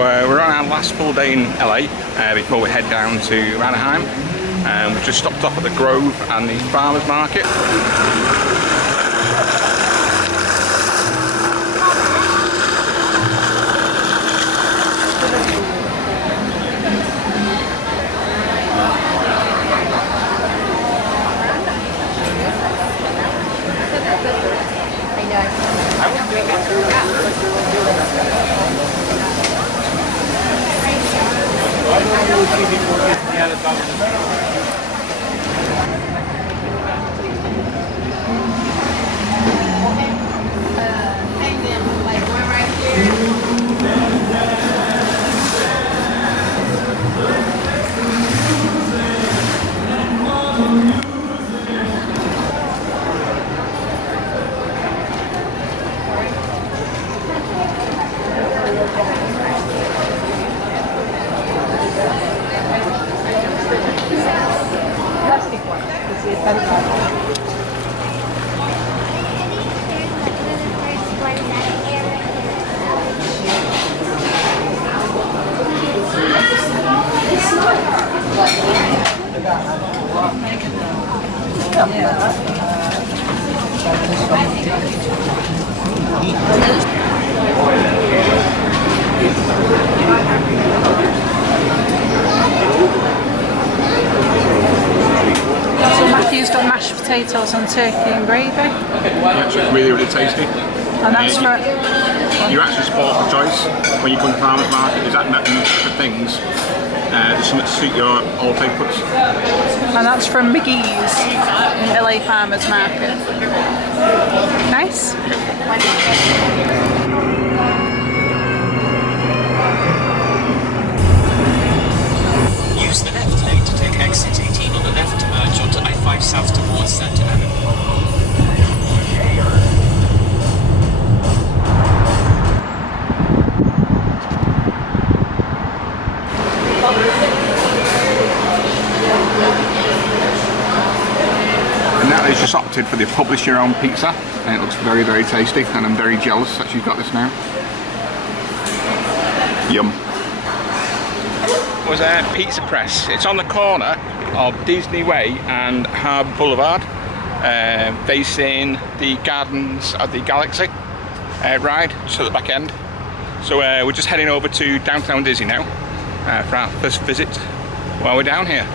we're on our last full day in LA before we head down to Anaheim. We've just stopped off at the Grove and the Farmers Market. Matthew's got mashed potatoes and turkey and gravy. It's really, really tasty. And that's for... You actually sport for choice when you come to Farmers Market. There's that many different things. There's something to suit your all take puts. And that's from McGee's LA Farmers Market. Nice. Use the left lane to take exit 18 on the left to merge onto I-5 south towards Santa Ana. Natalie's just opted for the publish your own pizza, and it looks very, very tasty, and I'm very jealous that she's got this now. Yum. Was a pizza press. It's on the corner of Disney Way and Harbour Boulevard, facing the Gardens of the Galaxy ride, just at the back end. So we're just heading over to downtown Disney now for our first visit while we're down here.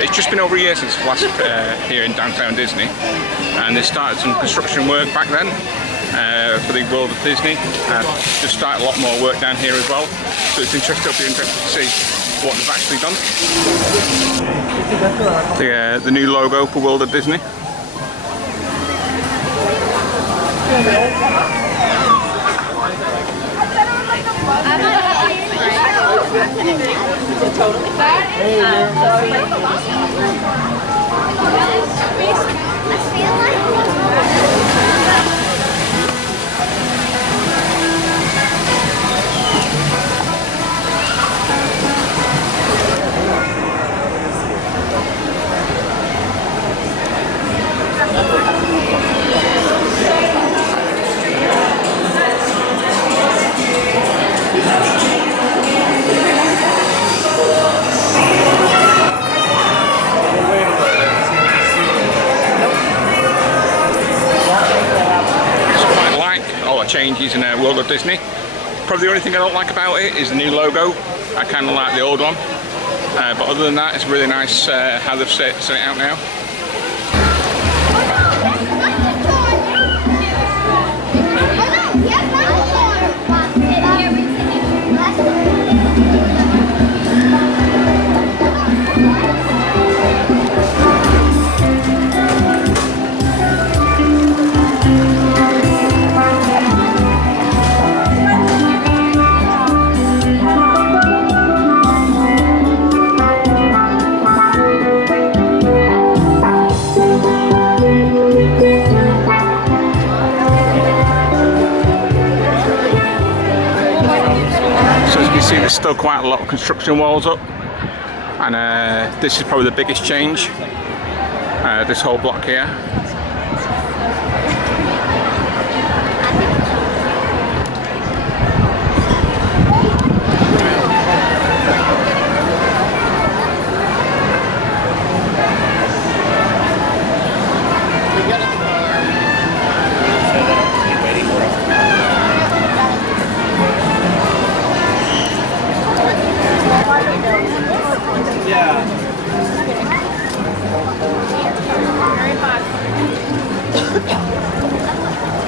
It's just been over a year since last here in downtown Disney, and they started some construction work back then for the World of Disney. Just started a lot more work down here as well, so it's interesting. It'll be interesting to see what they've actually done. The new logo for World of Disney. Totally changes in World of Disney. Probably the only thing I don't like about it is the new logo. I kind of like the old one, but other than that, it's really nice how they've set it out now. see there's still quite a lot of construction walls up, and this is probably the biggest change, this whole block here.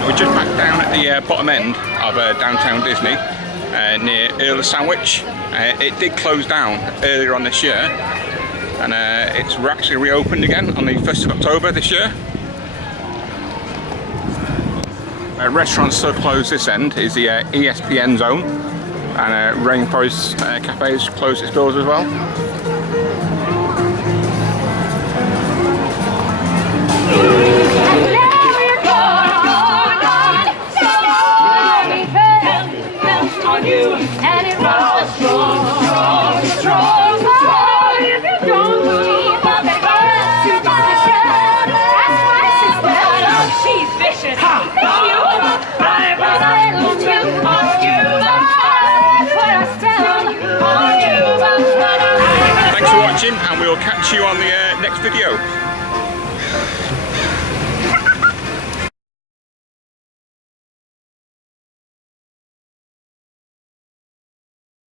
We're just back down at the bottom end of downtown Disney, near Earl of Sandwich. It did close down earlier on this year, and it's actually reopened again on the 1st of October this year. Restaurants still closed this end is the ESPN zone, and Rainforest Cafe has closed its doors as well. Thanks for watching, and we'll catch you on the next video.